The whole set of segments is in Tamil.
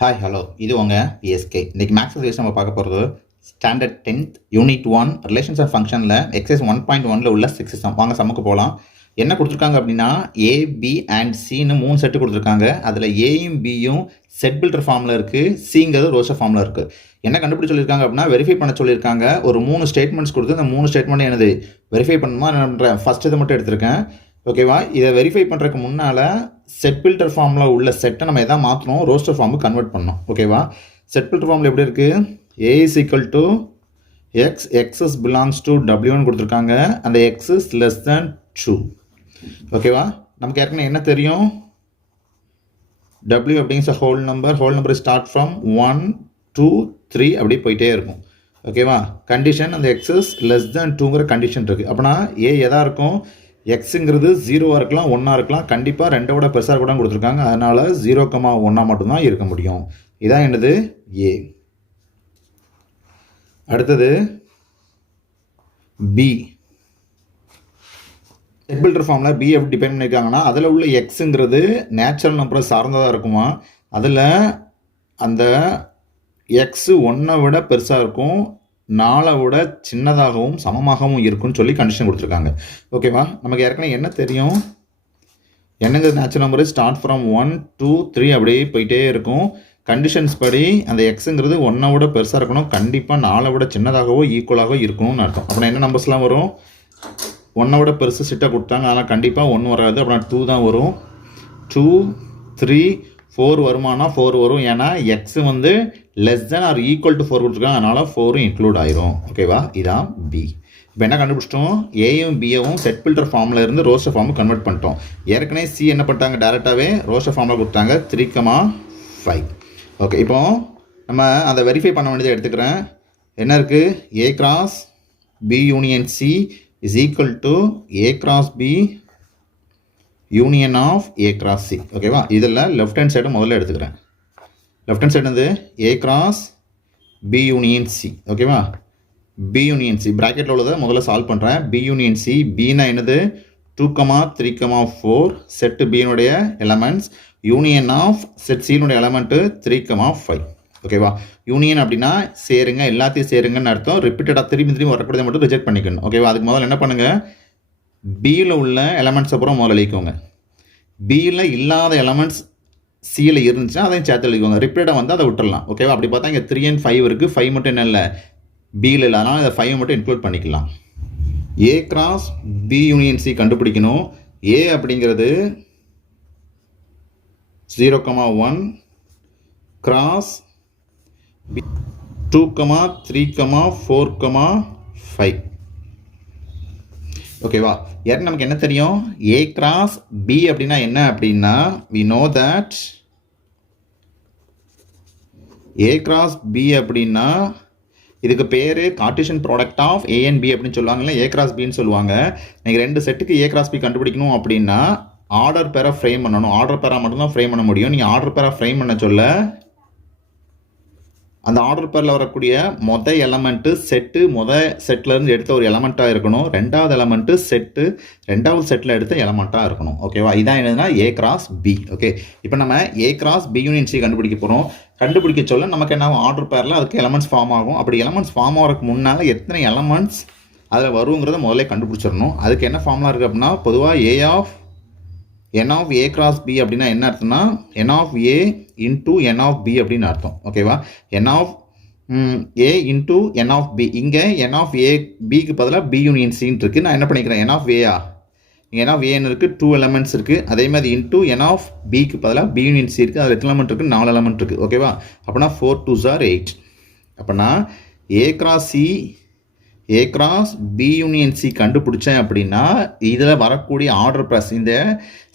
ஹாய் ஹலோ இது உங்கள் பிஎஸ்கே. இன்றைக்கி மேக்ஸ் சீரிஸ் நம்ம பார்க்க போகிறது standard 10th unit 1 relations of ஃபங்க்ஷனில் எக்ஸைஸ் 1.1ல் உள்ள 6 சம். வாங்க சம்முக்கு போகலாம். என்ன கொடுத்துருக்காங்க அப்படின்னா ஏ பி அண்ட் சின்னு 3 செட்டு கொடுத்துருக்காங்க. அதில் ஏயும் பியும் செட் பில்டர் ஃபார்மில் இருக்குது, சிங்கிறது ரோஷர் ஃபார்மில் இருக்குது. என்ன கண்டுபிடிச்சு சொல்லியிருக்காங்க அப்படின்னா வெரிஃபை பண்ண சொல்லியிருக்காங்க. ஒரு 3 ஸ்டேட்மெண்ட்ஸ் கொடுத்து இந்த 3 ஸ்டேட்மெண்ட் என்னது வெரிஃபை பண்ணணுமா பண்ணுறேன். ஃபஸ்ட் இதை மட்டும் எடுத்திருக்கேன். ஓகேவா, இதை வெரிஃபை பண்ணுறதுக்கு முன்னால் செட் பில்டர் ஃபார்மில் உள்ள செட்டை நம்ம எதாவது மாற்றணும், ரோஸ்டர் ஃபார்முக்கு கன்வெர்ட் பண்ணணும். ஓகேவா, செட் பில்டர் ஃபார்மில் எப்படி இருக்குது? A is equal to X, X's belongs to டபிள்யூன்னு கொடுத்துருக்காங்க. அந்த எக்ஸ் இஸ் லெஸ் தேன் 2. ஓகேவா, நமக்கு ஏற்கனவே என்ன தெரியும்? டபிள்யூ அப்படிங்கிற ஹோல் நம்பர் ஸ்டார்ட் ஃப்ரம் 1 2 3 அப்படி போயிட்டே இருக்கும். ஓகேவா, கண்டிஷன் அந்த எக்ஸ் இஸ் லெஸ் தேன் 2ங்கிற கண்டிஷன் இருக்குது. அப்படின்னா ஏ எதாக இருக்கும்? எக்ஸுங்கிறது 0 இருக்கலாம், 1 இருக்கலாம், கண்டிப்பாக 2 பெருசாக கூட கொடுத்துருக்காங்க. அதனால் 0,1 மட்டும்தான் இருக்க முடியும். இதான் என்னது? ஏ. அடுத்தது பி. செட் பில்டர் ஃபார்மில் பி எப்படி டிபெண்ட் பண்ணியிருக்காங்கன்னா அதில் உள்ள எக்ஸுங்கிறது நேச்சுரல் நம்பரை சார்ந்ததாக இருக்குமா. அதில் அந்த எக்ஸு 1 விட பெருசாக இருக்கும், 4 விட சின்னதாகவும் சமமாகவும் இருக்குன்னு சொல்லி கண்டிஷன் கொடுத்துருக்காங்க. ஓகேவா, நமக்கு ஏற்கனவே என்ன தெரியும்? என்னங்க நேச்சுரல் நம்பர் ஸ்டார்ட் ஃப்ரம் 1 2 3 அப்படியே போயிட்டே இருக்கும். கண்டிஷன்ஸ் படி அந்த எக்ஸுங்கிறது 1 விட பெருசாக இருக்கணும், கண்டிப்பாக 4 விட சின்னதாகவோ ஈக்குவலாகவோ இருக்கணும்னு அர்த்தம். அப்புறம் என்ன நம்பர்ஸ்லாம் வரும்? 1 விட பெருசு சிட்டாக கொடுத்தாங்க, ஆனால் கண்டிப்பாக 1 வராது. அப்புறம் 2 தான் வரும். 2 3 4 வருமானா 4 வரும். ஏன்னா எக்ஸ் வந்து less than or equal to 4 கொடுத்துருக்காங்க, அதனால் 4 இன்க்ளூட் ஆயிரும். ஓகேவா, இதான் பி. இப்போ என்ன கண்டுபிடிச்சிட்டோம்? ஏயும் பியும் செட் பில்டர் ஃபார்மில் இருந்து ரோஸ்டர் ஃபார்முக்கு கன்வெர்ட் பண்ணிட்டோம். ஏற்கனவே சி என்ன பண்ணிட்டாங்க? டேரெக்டாகவே ரோஸ்டர் ஃபார்மில் கொடுத்தாங்க 3,5. ஓகே, இப்போ நம்ம அதை வெரிஃபை பண்ண வேண்டியதை எடுத்துக்கிறேன். என்ன இருக்குது? A cross B union C is equal to A cross B union of A cross C. ஓகேவா, இதில் லெஃப்ட் ஹேண்ட் சைடு முதல்ல எடுத்துக்கிறேன். லெஃப்ட் ஹேண்ட் சைடு வந்து A cross B union C. ஓகேவா, பி யூனியன் சி ப்ராக்கெட்டில் உள்ளதை முதல்ல சால்வ் பண்ணுறேன். பி யூனியன் சி, பின்னா என்னது? 2,3,4 செட்டு பியினுடைய எலமெண்ட்ஸ், யூனியன் ஆஃப் செட் சியினுடைய எலமெண்ட்டு 3,5. ஓகேவா, யூனியன் அப்படின்னா சேருங்க, எல்லாத்தையும் சேருங்கன்னு அர்த்தம். ரிப்பீட்டடாக திரும்பி வரக்கூடியதை மட்டும் ரிஜெக்ட் பண்ணிக்கணும். ஓகேவா, அதுக்கு முதல்ல என்ன பண்ணுங்கள்? பியில் உள்ள எலமெண்ட்ஸ் அப்புறம் முதல்ல எழுதிக்கோங்க. பியில் இல்லாத எலமெண்ட்ஸ் சியில் இருந்துச்சுன்னா அதையும் சேர்த்து எழுதிக்கோங்க. ரிப்பீட்டாக வந்து அதை விட்டுடலாம். ஓகேவா, அப்படி பார்த்தா இங்கே 3 and 5 இருக்குது. 5 மட்டும் என்ன இல்லை? பியில் இல்லை, அதனால் இதை 5 மட்டும் இன்க்ளூட் பண்ணிக்கலாம். A cross B union C கண்டுபிடிக்கணும். ஏ அப்படிங்கிறது 0,1 கிராஸ் 2,3,4,5. ஓகேவா, ஏற்கனவே நமக்கு என்ன தெரியும்? ஏ கிராஸ் பி அப்படின்னா என்ன அப்படின்னா we know that A cross B அப்படின்னா இதுக்கு பேர் Cartesian product of A and B அப்படின்னு சொல்லுவாங்கல்ல, ஏ கிராஸ் பின்னு சொல்லுவாங்க. நீங்கள் 2 செட்டுக்கு ஏ கிராஸ் பி கண்டுபிடிக்கணும் அப்படின்னா ஆர்டர் பேரை ஃப்ரேம் பண்ணணும். ஆர்டர் பேராக மட்டும்தான் ஃப்ரேம் பண்ண முடியும். நீங்கள் ஆர்டர் பேராக ஃப்ரேம் பண்ண சொல்ல அந்த ஆர்டர் பேரில் வரக்கூடிய மொதல் எலமெண்ட்டு செட்டு செட்லேருந்து எடுத்த ஒரு எலமெண்ட்டாக இருக்கணும். 2வது எலமெண்ட்டு செட்டு 2வது செட்டில் எடுத்த எலமெண்ட்டாக இருக்கணும். ஓகேவா, இதான் என்னதுன்னா ஏ கிராஸ் பி. ஓகே, இப்போ நம்ம A cross B union C கண்டுபிடிக்க போகிறோம். கண்டுபிடிக்க சொல்ல நமக்கு என்ன ஆகும்? ஆர்டர் பேரில் அதுக்கு எலமெண்ட்ஸ் ஃபார்ம் ஆகும். அப்படி எலமெண்ட்ஸ் ஃபார்ம் ஆகிறதுக்கு முன்னால் எத்தனை எலமெண்ட்ஸ் அதில் வருங்கிறத முதல்ல கண்டுபிடிச்சிடணும். அதுக்கு என்ன ஃபார்முலா இருக்குது அப்படின்னா பொதுவாக ஏ of n of a cross b அப்படின்னா என்ன அர்த்தம்னா n of a into n of b அப்படின்னு அர்த்தம். ஓகேவா, n of a into n of b. இங்கே n of a bக்கு பதிலாக b யூனியன் சின்னு இருக்குது. நான் என்ன பண்ணிக்கிறேன்? n of a n of a இருக்குது, 2 எலமெண்ட்ஸ் இருக்குது. அதே மாதிரி இன்டூ n of bக்கு பதிலாக b யூனியன் சி இருக்குது. அதில் எத்தனை எலமெண்ட் இருக்குது? 4 எலமெண்ட் இருக்குது. ஓகேவா, அப்படின்னா 4 2s are 8. அப்படின்னா a cross c A cross B union C கண்டுபிடிச்சேன் அப்படின்னா இதில் வரக்கூடிய ஆர்டர் பேர்ஸ், இந்த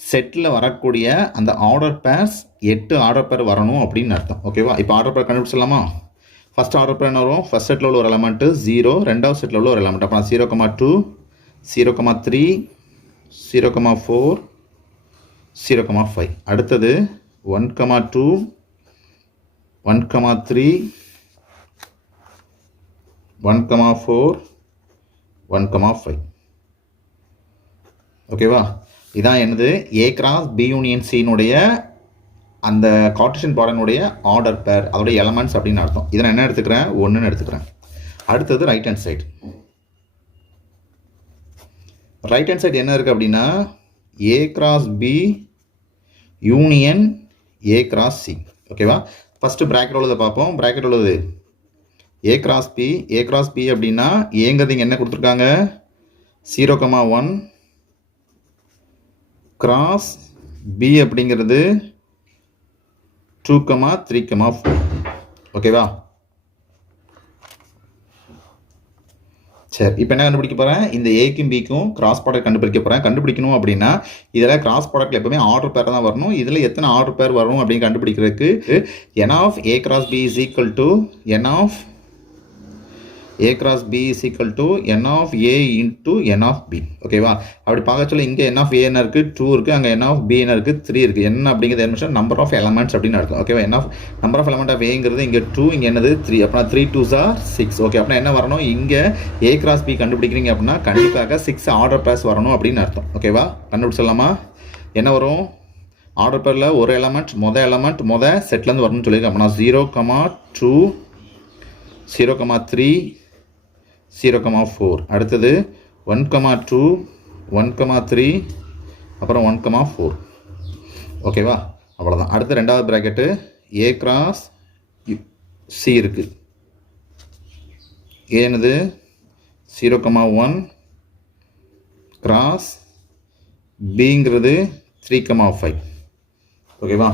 செட்டில் வரக்கூடிய அந்த ஆர்டர் பேர்ஸ் 8 ஆர்டர் பேர் வரணும் அப்படின்னு அர்த்தம். ஓகேவா, இப்போ ஆர்டர் பேர் கண்டுபிடிச்சிடலாமா? ஃபஸ்ட் ஆர்டர் பேர் என்ன வரும்? ஃபஸ்ட் செட்டில் உள்ள ஒரு எலமெண்ட்டு 0, 2வது செட்டில் உள்ள ஒரு எலமெண்ட். அப்புறம் 0,2 0,3 0,4 0,5. அடுத்தது 1,2 1,3 1,4 1,5. ஓகேவா, இதான் என்னது? ஏ கிராஸ் பி யூனியன் சியினுடைய அந்த கார்ட்டீசியன் ப்ராடக்டினுடைய ஆர்டர் பேர் அதோடைய எலமெண்ட்ஸ் அப்படின்னு அர்த்தம். இதை நான் என்ன எடுத்துக்கிறேன், 1ன்னு எடுத்துக்கிறேன். அடுத்தது right hand side. Right hand side என்ன இருக்குது அப்படின்னா A cross B union A cross C. ஓகேவா? ஃபஸ்ட்டு ப்ராக்கெட் உள்ளதை பார்ப்போம். ப்ராக்கெட் உள்ளது A cross B. A cross B அப்படின்னா ஏங்கிறது இங்கே என்ன கொடுத்துருக்காங்க, 0,1 கிராஸ் பி அப்படிங்கிறது 2,3,4. ஓகேவா? சரி, இப்போ என்ன கண்டுபிடிக்க போகிறேன், இந்த ஏக்கும் பிக்கும் கிராஸ் ப்ராடக்ட் கண்டுபிடிக்க போகிறேன். கண்டுபிடிக்கணும் அப்படின்னா இதில் கிராஸ் ப்ராடக்ட் எப்பவுமே ஆர்டர் பேர் தான் வரணும். இதில் எத்தனை ஆர்டர் பேர் வரும் அப்படின்னு கண்டுபிடிக்கிறதுக்கு n of A cross B is equal to n of a cross b is equal to n of a into n of b. ஓகேவா? அப்படி பார்க்க சொல்ல இங்கே n of a என்ன இருக்குது, 2 இருக்குது. அங்கே n of b என்ன இருக்குது, 3 இருக்குது. n அப்படிங்கிறது என்ன நம்பர் ஆஃப் எலமெண்ட்ஸ் அப்படின்னு அர்த்தம். ஓகேவா? n of number of element of ஏங்கிறது இங்கே 2, இங்கே என்னது 3. அப்படின்னா 3 2s are 6. ஓகே, அப்படின்னா என்ன வரணும், இங்கே a cross b கண்டுபிடிக்கிறீங்க அப்படின்னா கண்டிப்பாக 6 ஆர்டர் பேர்ஸ் வரணும் அப்படின்னு அர்த்தம். ஓகேவா? கண்டுபிடிச்சலாமா? என்ன வரும், ஆர்டர் பேரில் ஒரு எலமெண்ட் மொதல் செட்லேருந்து வரணும்னு சொல்லியிருக்கேன். அப்படின்னா 0,2 0,3 0,4. அடுத்தது 1,2 1,3 அப்புறம் 1,4. ஓகேவா? அவ்வளோதான். அடுத்து ரெண்டாவது ப்ராக்கெட்டு ஏ கிராஸ் சி இருக்குது. ஏனது 0,1 கிராஸ் பிங்கிறது 3,5. ஓகேவா?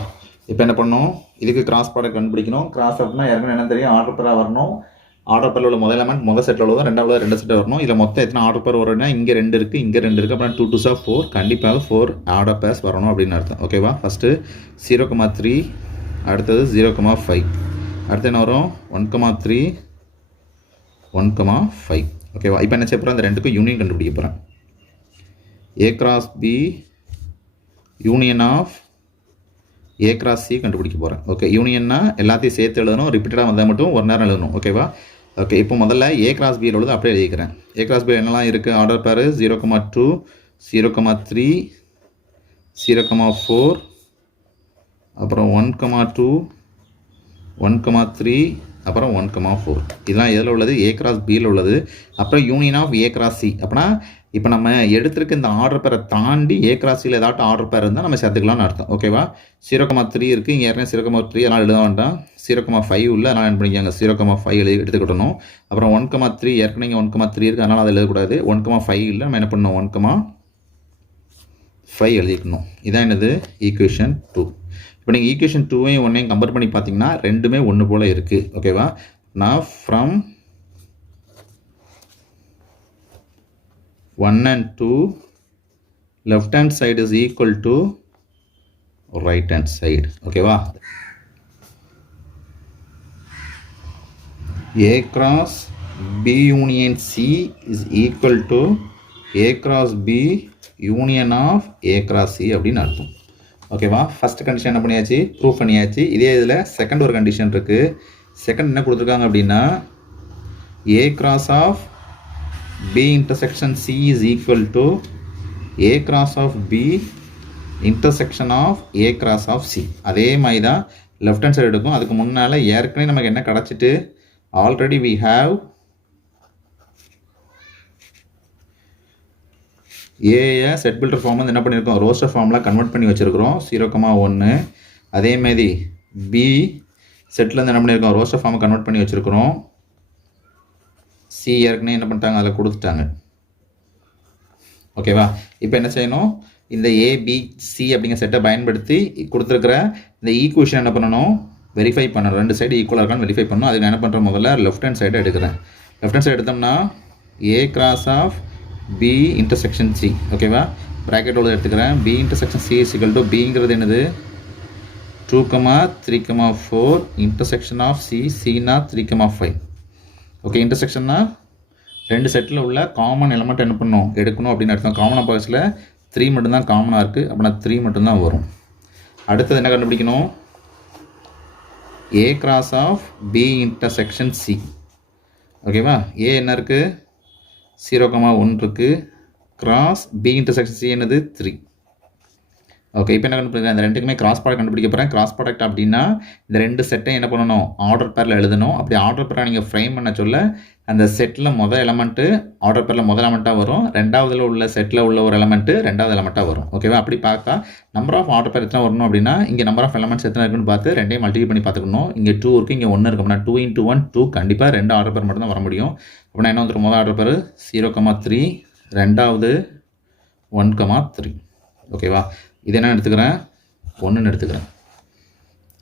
இப்போ என்ன பண்ணணும், இதுக்கு கிராஸ் ப்ராடக்ட் கண்டுபிடிக்கணும். கிராஸ் அப்படின்னா ஏற்கனவே என்ன தெரியும், ஆர்டர் பேராக வரணும். ஆர்டர் பேரில் உள்ள முதல் எலமெண்ட் முதல் செட்டில் உள்ளதும் ரெண்டாவது 2 செட் வரணும். இதில் மொத்தம் எத்தனை ஆர்டர் பேர் வரும்னா இங்கே 2 இருக்குது, இங்கே 2 இருக்குது. அப்புறம் 2 2s are 4. கண்டிப்பாக 4 ஆர்டர் பேர்ஸ் வரணும் அப்படின்னு அர்த்தம். ஓகேவா? ஃபஸ்ட்டு 0,3, அடுத்தது 0,5, அடுத்து என்ன வரும் 1,3 1,5. ஓகேவா? இப்போ என்ன செய்ய போகிறேன், அந்த ரெண்டுக்கும் யூனியன் கண்டுபிடிக்க போகிறேன். A cross B union of A cross C கண்டுபிடிக்க போகிறேன். ஓகே, யூனியன்னா எல்லாத்தையும் சேர்த்து எழுதணும். ரிப்பீட்டடாக வந்தால் மட்டும் ஒரு நேரம் எழுதணும். ஓகேவா? ஓகே, இப்போ முதல்ல ஏ கிராஸ் பியில் உள்ளது அப்படியே எழுதிக்கிறேன். ஏ கிராஸ் பியில் என்னெல்லாம் இருக்குது, ஆர்டர் பேர் 0,2 0,3 0,4 அப்புறம் 1,2 1,3 அப்புறம் 1,4. இதெல்லாம் எதில் உள்ளது, ஏ கிராஸ் பியில் உள்ளது. அப்புறம் union of A cross C. அப்படின்னா இப்போ நம்ம எடுத்துருக்க இந்த ஆர்டர் பேரை தாண்டி ஏ கிராஸ் சியில் ஏதாட்டும் ஆர்டர் பேர் இருந்தால் நம்ம சேர்த்துக்கலாம்னு அர்த்தம். ஓகேவா? 0,3 இருக்குது, இங்கே ஏற்கனவே 0,3 அதெல்லாம் எழுத வேண்டாம். 0,5 உள்ள அதெல்லாம் என்ன பண்ணிக்காங்க, 0,5 எடுத்துக்கிட்டணும். அப்புறம் 1,3 ஏற்கனவே இங்கே 1,3 இருக்குது, அதனால் அதை எழுதக்கூடாது. 1,5 இல்லை, நம்ம என்ன பண்ணணும் 1,5 எழுதிக்கணும். இதான் என்னது, ஈக்குவேஷன் 2. இப்போ நீங்கள் ஈக்குவேஷன் 2வையும் 1ஐயும் கம்பேர் பண்ணி பார்த்தீங்கன்னா ரெண்டுமே ஒன்று போல் இருக்குது. ஓகேவா? நான் from 1 and 2 left hand side is equal to right hand side. ஓகேவா? A cross B union C is equal to A cross B union of A cross C அப்படின்னு அர்த்தம். ஓகேவா? ஃபஸ்ட் கண்டிஷன் என்ன பண்ணியாச்சு, ப்ரூஃப் பண்ணியாச்சு. இதே இதில் செகண்ட் ஒரு கண்டிஷன் இருக்குது. செகண்ட் என்ன கொடுத்துருக்காங்க அப்படின்னா A cross of B intersection C is equal to A cross of B intersection of A cross of C. அதே மாதிரி தான் லெஃப்ட் ஹேண்ட் சைடு எடுக்கும். அதுக்கு முன்னால் ஏற்கனவே நமக்கு என்ன கிடச்சிட்டு, ஆல்ரெடி we have ஏயை செட் பில்டர் ஃபார்ம் வந்து என்ன பண்ணியிருக்கோம், ரோஸ்டர் ஃபார்மில் கன்வெர்ட் பண்ணி வச்சுருக்கிறோம் 0,1. அதேமாதிரி பி செட்லேருந்து என்ன பண்ணியிருக்கோம், ரோஸ்டர் ஃபார்மை கன்வெர்ட் பண்ணி வச்சுருக்கிறோம். சி ஏற்கனவே என்ன பண்ணிட்டாங்க, அதில் கொடுத்துட்டாங்க. ஓகேவா? இப்போ என்ன செய்யணும், இந்த ஏபிசி அப்படிங்கிற செட்டை பயன்படுத்தி கொடுத்துருக்கிற இந்த ஈக்குவேஷன் என்ன பண்ணணும், வெரிஃபை பண்ணணும். ரெண்டு சைடு ஈக்குவலாக இருக்கான்னு வெரிஃபை பண்ணணும். அதுக்கு என்ன பண்ணுறோம், முதல்ல லெஃப்ட் ஹேண்ட் சைடை எடுக்கிறேன். லெஃப்ட் ஹேண்ட் சைடு எடுத்தோம்னா A cross of B intersection C. ஓகேவா? ப்ராக்கெட்டோடு எடுத்துக்கிறேன். B intersection C is equal to பிங்கிறது என்னது 2,3,4 இன்டர்செக்ஷன் ஆஃப் சி, சினா 3,5. ஓகே, இன்டர்செக்ஷன்னா ரெண்டு செட்டில் உள்ள காமன் எலமெண்ட் என்ன பண்ணணும், எடுக்கணும் அப்படின்னு அர்த்தம். காமன் பாக்ஸில் 3 மட்டும்தான் காமனாக இருக்குது, அப்படின்னா 3 மட்டும்தான் வரும். அடுத்தது என்ன கண்டுபிடிக்கணும், A cross of B intersection C. ஓகேவா? ஏ என்ன இருக்குது 0,1 இருக்குது, கிராஸ் பி இன்டர்செக்ஷன் சி என்னது 3. ஓகே, இப்போ என்ன கண்டுபிடிக்கிறேன், இந்த ரெண்டுக்குமே கிராஸ் ப்ராடக்ட் கண்டுபிடிக்க போகிறேன். கிராஸ் ப்ராடக்ட் அப்படின்னா இந்த ரெண்டு செட்டையும் என்ன பண்ணணும், ஆர்டர் பேரில் எழுதணும். அப்படி ஆர்டர் பேராக நீங்கள் ஃப்ரேம் பண்ண சொல்ல அந்த செட்டில் மொதல் எலமெண்ட்டு ஆர்டர் பேரில் முதல் எலமெண்ட்டாக வரும், ரெண்டாவதில் உள்ள செட்டில் உள்ள ஒரு எலமெண்ட்டு ரெண்டாவது எலமெண்ட்டாக வரும். ஓகேவா? அப்படி பார்த்தா நம்பர் ஆஃப் ஆர்டர் பேர் எத்தனை வரணும் அப்படின்னா இங்கே நம்பர் ஆஃப் எலமெண்ட்ஸ் எத்தனை இருக்குன்னு பார்த்து ரெண்டையும் மல்டிப்ளை பண்ணி பார்த்துக்கணும். இங்கே 2 இருக்குது, இங்கே 1 இருக்கு. அப்படின்னா 2 × 1 2, கண்டிப்பாக 2 ஆர்டர் பேர் மட்டும் தான் வர முடியும். அப்படின்னா என்ன வந்துடும், முதல் ஆர்டர் பேர் 0,3, ரெண்டாவது 1,3. ஓகேவா? இது என்ன எடுத்துக்கிறேன், 1ன்னு எடுத்துக்கிறேன்.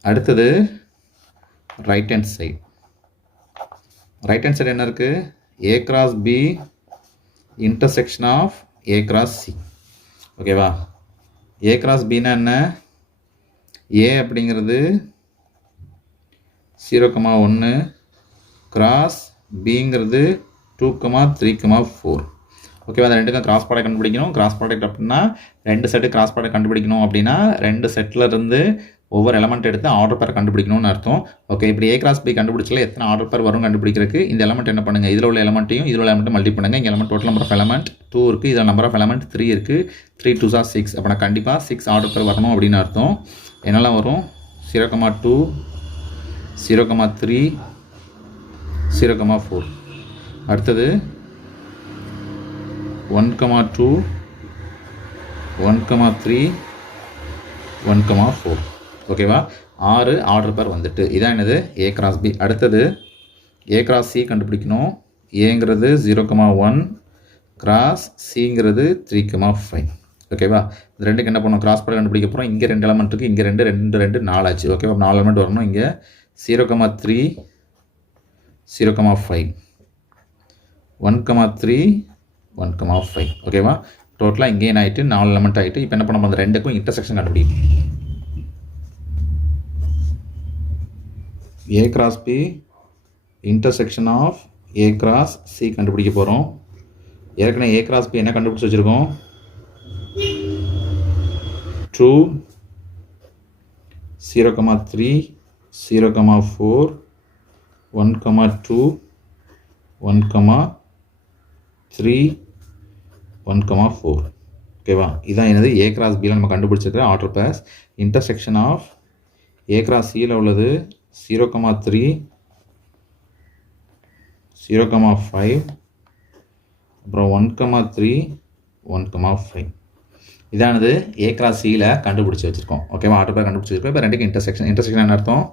அடுத்தது right hand side. Right hand side என்ன இருக்குது, A × B intersection of A × C. ஓகேவா? A × Bனா என்ன, A அப்படிங்கிறது 0,1 கிராஸ் Bங்கிறது 2,3,4. ஓகேவா? அந்த ரெண்டுக்கும் கிராஸ் ப்ராடக்ட் கண்டுபிடிக்கணும். கிராஸ் ப்ராடக்ட் அப்படின்னா ரெண்டு செட்டு கிராஸ் ப்ராடக்ட் கண்டுபிடிக்கணும் அப்படின்னா ரெண்டு செட்டில் இருந்து ஒவ்வொரு எலமெண்ட் எடுத்து ஆர்டர் பேர் கண்டுபிடிக்கணும்னு அர்த்தம். ஓகே, இப்படி A × B கண்டுபிடிச்சல எத்தனை ஆர்டர் பேர் வரும் கண்டுபிடிக்கிறதுக்கு இந்த எலமெண்ட் என்ன பண்ணுங்கள், இதில் உள்ள எலமெண்ட்டையும் இதில் உள்ள எலமெண்ட்டும் மல்டி பண்ணுங்கள். இங்கே element total number of element 2 இருக்குது, இதில் நம்பர் ஆஃப் எலமெண்ட் 3 இருக்குது. 3 × 2 = 6. அப்போ நான் கண்டிப்பாக 6 ஆர்டர் பேர் வரணும் அப்படின்னு அர்த்தம். என்னெல்லாம் வரும், 0,2, 0,3, 0,4. அடுத்தது 1,2, 1,3, 1,4. ஓகேவா? 6 ஆர்டர் பேர் வந்துட்டு. இதான் என்னது, A × B. அடுத்தது A × C கண்டுபிடிக்கணும். ஏங்கிறது 0,1 கிராஸ் Cங்கிறது 3,5. ஓகேவா? இந்த ரெண்டுக்கு என்ன பண்ணணும், கிராஸ் ப்ராடக்ட் கண்டுபிடிக்க போகிறோம். இங்கே 2 எலமெண்ட் இருக்குது, இங்கே 2 2 2 4 ஆச்சு. ஓகேவா? 4 எலமெண்ட் வரணும். இங்கே 0,3, 0,5, 1,3, 1,5. ஓகேவா? டோட்டலாக இங்கே என்ன ஆகிட்டு 4 எலமெண்ட் ஆகிட்டு. இப்போ என்ன பண்ண போகிறோம், அந்த ரெண்டுக்கும் இன்டர்செக்ஷன் கண்டுபிடிக்கும். A × B intersection of A × C கண்டுபிடிக்க போகிறோம். ஏற்கனவே A × B என்ன கண்டுபிடிச்சி வச்சுருக்கோம், 2, 0,3, 0,4, 1,2, 1,3, 1,4. ஓகேவா? இதான் என்னது A × Bயில் நம்ம கண்டுபிடிச்சிருக்கிற order pairs. Intersection of A × Cயில் உள்ளது 0,3, 0,5, அப்புறம் 1,3, 1,5. இதானது A × Cயில் கண்டுபிடிச்சி வச்சுருக்கோம். ஓகேவா? ஆர்டர் பேர் கண்டுபிடிச்சி வச்சுருக்கோம். இப்போ ரெண்டுக்கு இன்டர்செக்ஷன். இன்டர்செக்ஷன் என்ன அர்த்தம்,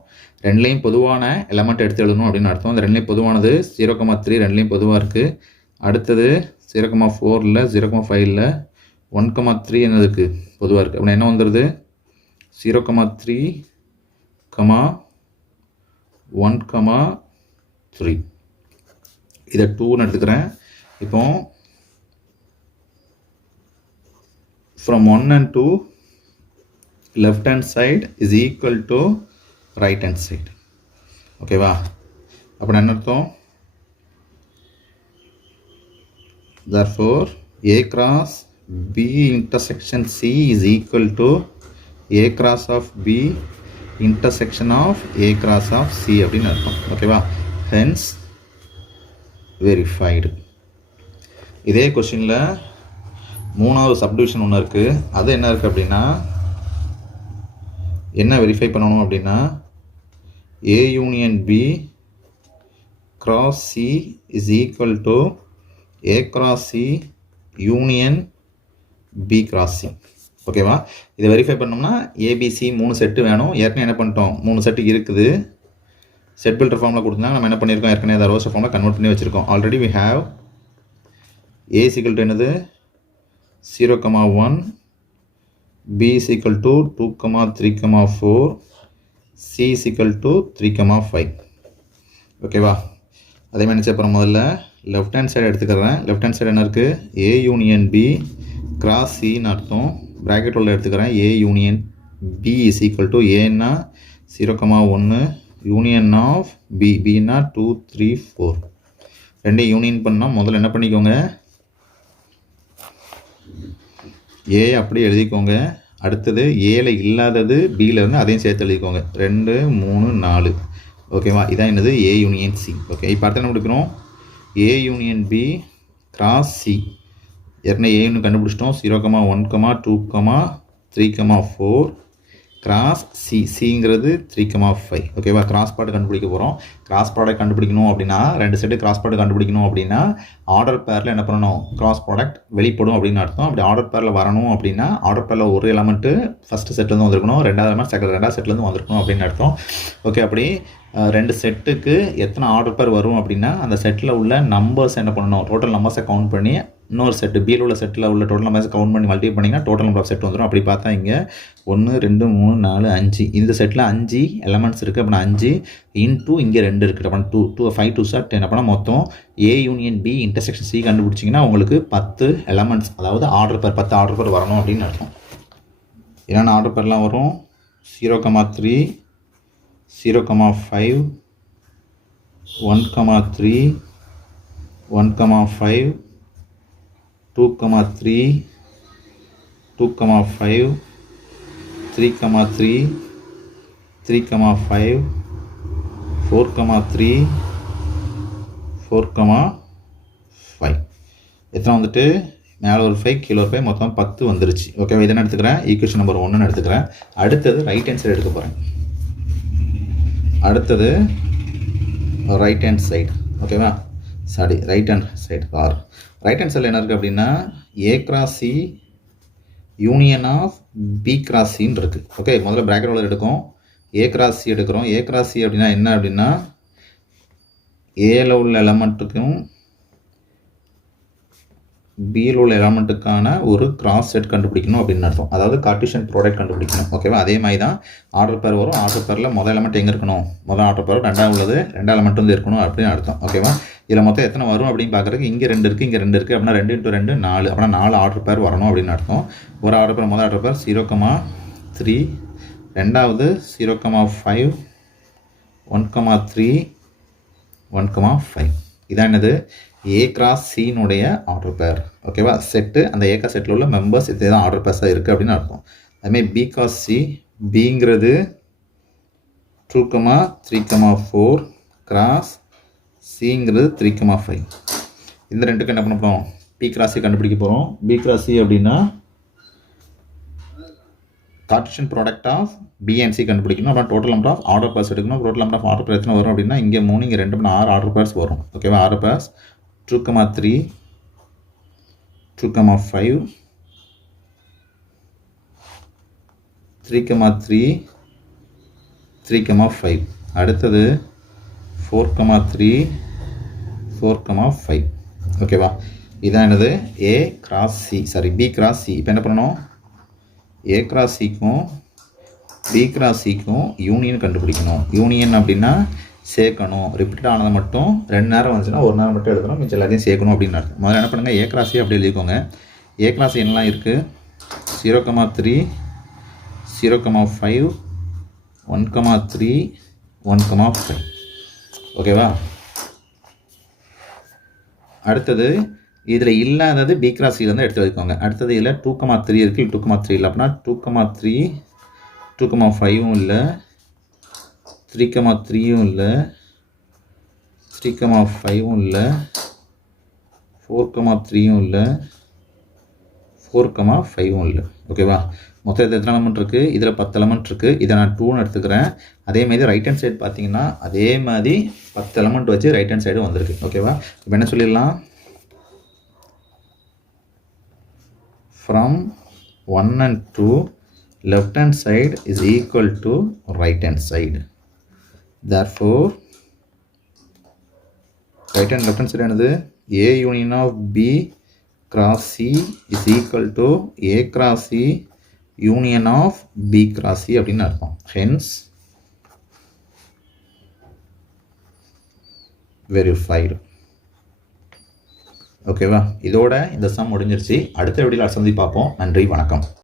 ரெண்டுலேயும் பொதுவான எலமெண்ட் எடுத்து எழுதணும் அப்படின்னு அர்த்தம். இந்த ரெண்டுலேயும் பொதுவானது 0,3 ரெண்டுலேயும் பொதுவாக இருக்குது. அடுத்தது 0,4 இல்லை, 0,5 இல்லை, 1,3 என்னதுக்கு பொதுவாக இருக்குது. அப்படின்னா என்ன வந்துடுது, 0,3, 1,3. இதை 2ன்னு எடுத்துக்கிறேன். இப்போ from 1 and 2 left hand side is equal to right hand side. ஓகேவா? அப்போ என்ன அர்த்தம், therefore A × B intersection C is equal to A × of B intersection of A × of C அப்படின்னு அர்த்தம். ஓகேவா? hence verified. இதே கொஸ்டினில் மூணாவது சப்டிவிஷன் ஒன்று இருக்குது. அது என்ன இருக்குது அப்படின்னா என்ன வெரிஃபை பண்ணணும் அப்படின்னா A × B × C is equal to A × C union B × C. ஓகேவா? இதை வெரிஃபை பண்ணோம்னா ABC 3 செட்டு வேணும். ஏற்கனவே என்ன பண்ணிட்டோம், 3 செட்டு இருக்குது. செட் பில்டர் ஃபார்மில் கொடுத்துருந்தாங்க. நம்ம என்ன பண்ணியிருக்கோம், ஏற்கனவே அதை ரோஸ்டர் ஃபார்மில் கன்வெர்ட் பண்ணி வச்சுருக்கோம். ஆல்ரெடி we have A = என்னது 0,1, B = 2,3,4, C = 3,5. ஓகேவா? அதே மாதிரி நினச்ச அப்புறம் முதல்ல லெஃப்ட் ஹேண்ட் சைடு எடுத்துக்கிறேன். லெஃப்ட் ஹேண்ட் சைடு என்ன இருக்குது, A × B × Cன்னு அர்த்தம். ப்ராக்கெட் உள்ள எடுத்துக்கிறேன். A × B = ஏன்னா 0,1 யூனியன் ஆஃப் B, Bனா 2, 3, 4. ரெண்டையும் யூனியன் பண்ணால் முதல்ல என்ன பண்ணிக்கோங்க, A அப்படியே எழுதிக்கோங்க. அடுத்தது ஏல இல்லாதது Bயில் இருந்து அதையும் சேர்த்து எழுதிக்கோங்க. 2, 3, 4. ஓகேவா? இதான் என்னது A × C. ஓகே, இப்போ அடுத்து என்ன கொடுக்குறோம், A × B × C. ஏற்கனவே ஏன்னு கண்டுபிடிச்சிட்டோம். 0,1, 2, 3,4 கிராஸ் சிங்கிறது 3,5 ஓகேவா. கிராஸ் ப்ராடக்ட் கண்டுபிடிக்க போகிறோம். கிராஸ் ப்ராடக்ட் கண்டுபிடிக்கணும் அப்படின்னா ரெண்டு செட்டு கிராஸ் ப்ராடக்ட் கண்டுபிடிக்கணும் அப்படின்னா ஆர்டர் பேரில் என்ன பண்ணணும், கிராஸ் ப்ராடக்ட் வெளிப்படும் அப்படின்னு அர்த்தம். அப்படி ஆர்டர் பேரில் வரணும் அப்படின்னா ஆர்டர் பேரில் ஒரு எலமெண்ட்டு ஃபஸ்ட்டு செட்லேருந்து வந்திருக்கணும், ரெண்டாவது எலமெண்ட் ரெண்டாவது செட்லேருந்து வந்திருக்கணும் அப்படின்னு அர்த்தம். ஓகே, அப்படி ரெண்டு செட்டுக்கு எத்தனை ஆர்டர் பேர் வரும் அப்படின்னா அந்த செட்டில் உள்ள நம்பர்ஸ் என்ன பண்ணணும், டோட்டல் நம்பர்ஸை கவுண்ட் பண்ணி இன்னொரு செட்டு பியில் உள்ள செட்டில் உள்ள டோட்டல் நம்பர்ஸை கவுண்ட் பண்ணி மல்டிப்ளை பண்ணிங்கன்னா டோட்டல் நம்பர் ஆஃப் செட் வந்துடும். அப்படி பார்த்தா இங்கே 1 2 3 4 5 இந்த செட்டில் 5 எலமெண்ட்ஸ் இருக்குது அப்படின்னா 5 இன்டூ இங்கே 2 இருக்குது அப்படின்னா 2 5 2 சார் 10 அப்படின்னா மொத்தம் A union B intersection C கண்டுபிடிச்சிங்கன்னா உங்களுக்கு 10 எலமெண்ட்ஸ் அதாவது ஆர்டர் பேர் 10 ஆர்டர் பேர் வரணும் அப்படின்னு அர்த்தம். என்னென்ன ஆர்டர் பேர்லாம் வரும், 0,3 0,5 1,3 1,5 2,3 2,5 3,3 3,5 4,3 4,5 எத்தனை வந்துட்டு மேலே ஒரு 5 கீழே ஒரு 5 மொத்தம் 10 வந்துருச்சு. ஓகேவா, இதை எடுத்துக்கிறேன் ஈக்குவேஷன் நம்பர் 1 எடுத்துக்கிறேன். அடுத்தது ரைட் ஹேண்ட் சைடு எடுக்க போகிறேன். அடுத்தது ரைட் ஹேண்ட் சைடு ஓகேவா, sorry right hand side or right hand சைடில் என்ன இருக்குது அப்படின்னா A cross C union of B cross சின்னு இருக்குது. ஓகே, முதல்ல பிராக்கெட் உள்ள எடுக்கும் A கிராஸ் C எடுக்கிறோம். A கிராஸ் C அப்படின்னா என்ன அப்படின்னா ஏல உள்ள எலமெண்ட்டுக்கும் பியில் உள்ள எலமெண்ட்டுக்கான ஒரு கிராஸ் செட் கண்டுபிடிக்கணும் அப்படின்னு அர்த்தம். அதாவது கார்ட்டீசியன் ப்ராடக்ட் கண்டுபிடிக்கணும். ஓகேவா, அதே மாதிரி தான் ஆர்டர் பேர் வரும். ஆர்டர் பேரில் முதல் எலமெண்ட் எங்கே இருக்கணும், முதல் ஆர்டர் பேர் ரெண்டாவது உள்ளது ரெண்டாவது எலமெண்ட் வந்து இருக்கணும் அப்படின்னு அர்த்தம். ஓகேவா, இதில் மொத்தம் எத்தனை வரும் அப்படின்னு பார்க்குறதுக்கு இங்கே 2 இருக்குது இங்கே 2 இருக்குது அப்படின்னா 2 × 2 4 அப்படின்னா 4 ஆர்டர் பேர் வரணும் அப்படின்னு அர்த்தம். ஒரு ஆர்டர் பேர் முதல் ஆர்டர் பேர் 0,3 ரெண்டாவது 0,5 1,3 1,5 இதான் என்னது A கிராஸ் சினுடைய ஆர்டர் பேர். ஓகேவா, செட்டு அந்த A கிராஸ் செட்டில் உள்ள மெம்பர்ஸ் இதுதான் ஆர்டர் பேர்ஸாக இருக்குது அப்படின்னு அர்த்தம். அதுமாதிரி B கிராஸ் C பிங்கிறது 2,3,4 கிராஸ் சிங்கிறது 3,5 இந்த ரெண்டுக்கு என்ன பண்ண போகிறோம், P கிராஸ் C கண்டுபிடிக்க போகிறோம். B கிராஸ் C அப்படின்னா Cartesian product of B and C கண்டுபிடிக்கணும். அப்புறம் total number of order pairs எடுக்கணும். Total number of order pair எத்தனை வரும் அப்படின்னா இங்கே 3 இங்கே 2 6 ஆர்டர் பேர்ஸ் வரும். ஓகேவா, ஆர்டர் பேர்ஸ் 2,3 2,5 3,3 3,5 அடுத்தது 4,3 4,5 ஓகேவா. இதான் என்னது A cross C sorry B cross C. இப்போ என்ன பண்ணணும், A கிராஸ் சிக்கும் B கிராஸ் சிக்கும் யூனியன் கண்டுபிடிக்கணும். யூனியன் அப்படின்னா சேர்க்கணும். ரிப்பீட் ஆனதை மட்டும் 2 நேரம் வந்துச்சுன்னா ஒரு நேரம் மட்டும் எடுக்கணும், மிச்சம் எல்லாத்தையும் சேர்க்கணும் அப்படின்னு அர்த்தம். முதல்ல என்ன பண்ணுங்கள், A கிராஸ் C அப்படி எழுதிக்கோங்க. A கிராஸ் என்னலாம் இருக்குது 0,3 0,5 1,3 1,5 ஓகேவா. அடுத்தது இதில் இல்லாதது B கிராஸ் சிலேருந்து எடுத்து வைக்கோங்க. அடுத்தது இதில் 2,3 இருக்குது 2,3 இல்லை அப்படின்னா 2,3 2,5 இல்லை 3,3 இல்லை 3,5 இல்லை 4,3 இல்லை 4,5 இல்லை. ஓகேவா, மொத்தம் இது எத்தனை எலமெண்ட் இருக்குது, இதில் 10 எலமெண்ட் இருக்குது. இதை நான் 2ன்னு எடுத்துக்கிறேன். அதேமாதிரி ரைட் ஹேண்ட் சைடு பார்த்தீங்கன்னா அதே மாதிரி 10 எலமெண்ட் வச்சு ரைட் ஹேண்ட் சைடு வந்திருக்கு. ஓகேவா, இப்போ என்ன சொல்லிடலாம், from 1 and 2 left hand side is equal to right hand side. Therefore right hand left hand side என்னது A union of B cross C is equal to A cross C union of B cross C அப்படின்னு அர்த்தம். Hence verified. ஓகேவா, இதோட இந்த சம் முடிஞ்சிருச்சு. அடுத்த வீடியோவில் சந்தி பார்ப்போம். நன்றி, வணக்கம்.